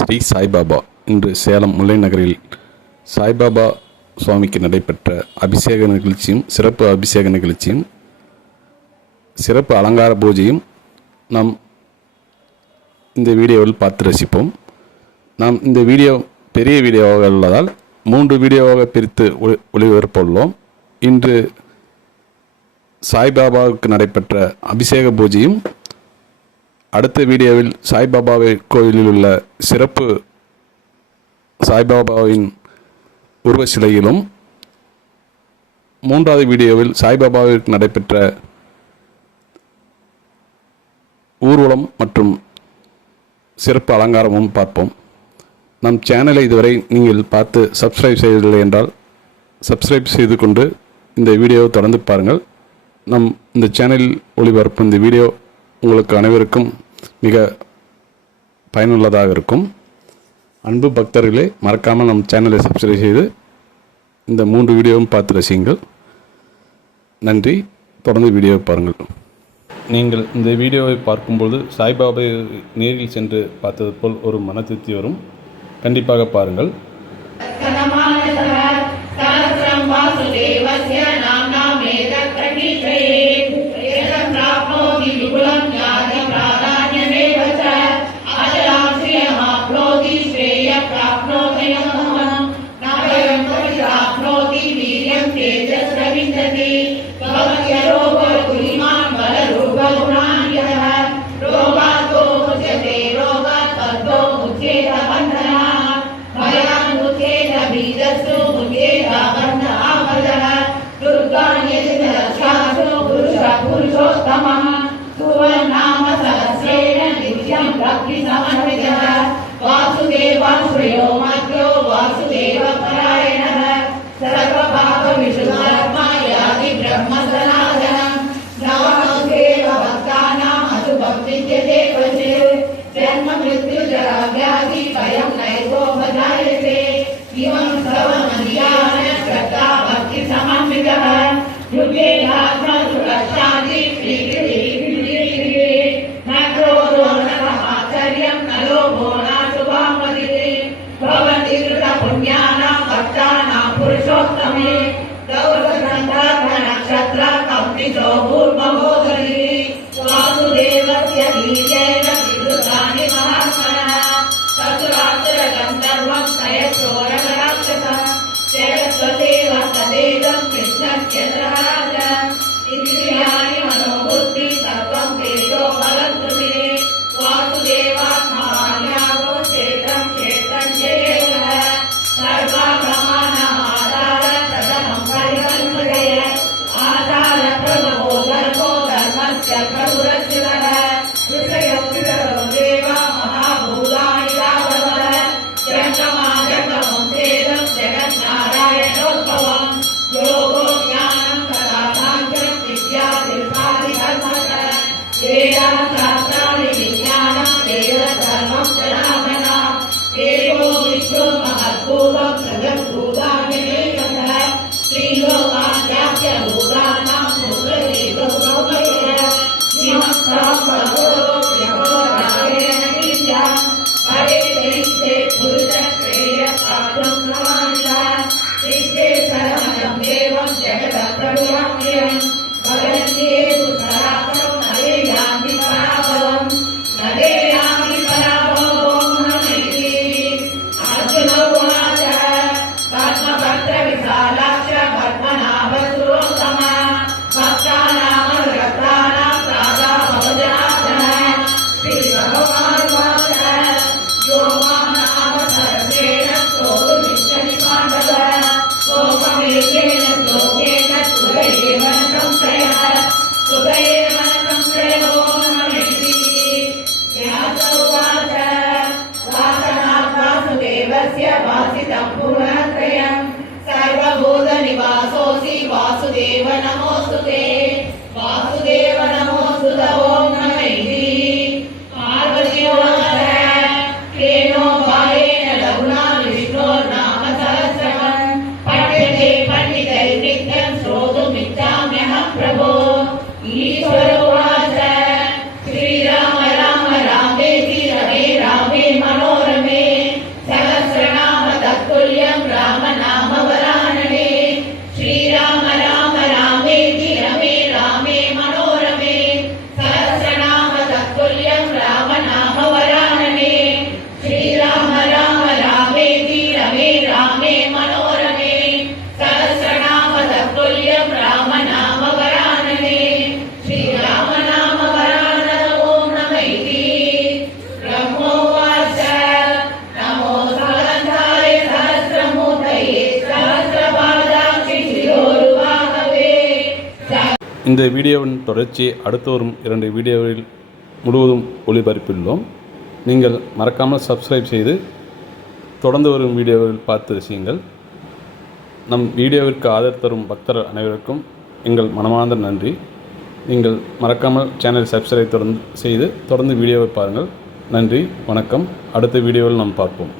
ஸ்ரீ சாய்பாபா இன்று சேலம் முல்லை நகரில் சாய்பாபா சுவாமிக்கு நடைபெற்ற அபிஷேக நிகழ்ச்சியும் சிறப்பு அபிஷேக நிகழ்ச்சியும் சிறப்பு அலங்கார பூஜையும் நாம் இந்த வீடியோவில் பார்த்து ரசிப்போம். நாம் இந்த வீடியோ பெரிய வீடியோவாக உள்ளதால் மூன்று வீடியோவாக பிரித்து ஒளி ஒளிபரப்புள்ளோம் இன்று சாய்பாபாவுக்கு நடைபெற்ற அபிஷேக பூஜையும் அடுத்த வீடியோவில் சாய்பாபாவை கோயிலில் உள்ள சிறப்பு சாய்பாபாவின் உருவ சிலையிலும் மூன்றாவது வீடியோவில் சாய்பாபாவிற்கு நடைபெற்ற ஊர்வலம் மற்றும் சிறப்பு அலங்காரமும் பார்ப்போம். நம் சேனலை இதுவரை நீங்கள் பார்த்து சப்ஸ்கிரைப் செய்யவில்லை என்றால் சப்ஸ்கிரைப் செய்து கொண்டு இந்த வீடியோவை தொடர்ந்து பாருங்கள். நம் இந்த சேனலில் ஒளிபரப்பும் இந்த வீடியோ உங்களுக்கு அனைவருக்கும் மிக பயனுள்ளதாக இருக்கும் அன்பு பக்தர்களே மறக்காமல் நம் சேனலை சப்ஸ்கிரைப் செய்து இந்த மூன்று வீடியோவும் பார்த்து ரசியுங்கள். நன்றி. தொடர்ந்து வீடியோவை பாருங்கள். நீங்கள் இந்த வீடியோவை பார்க்கும்போது சாய்பாபாவை நேரில் சென்று பார்த்தது போல் ஒரு மன திருப்தி வரும். கண்டிப்பாக பாருங்கள். జగత ప్రభువా भूतनिवासोऽसि वासुदेव नमोऽस्तु ते இந்த வீடியோவின் தொடர்ச்சியை அடுத்து வரும் இரண்டு வீடியோவில் முழுவதும் ஒளிபரப்பியுள்ளோம். நீங்கள் மறக்காமல் சப்ஸ்கிரைப் செய்து தொடர்ந்து வரும் வீடியோவில் பார்த்து ரசியுங்கள். நம் வீடியோவிற்கு ஆதரவு தரும் பக்தர் அனைவருக்கும் எங்கள் மனமார்ந்த நன்றி. நீங்கள் மறக்காமல் சேனல் சப்ஸ்கிரைப் தொடர்ந்து செய்து தொடர்ந்து வீடியோவை பாருங்கள். நன்றி வணக்கம். அடுத்த வீடியோவில் நாம் பார்ப்போம்.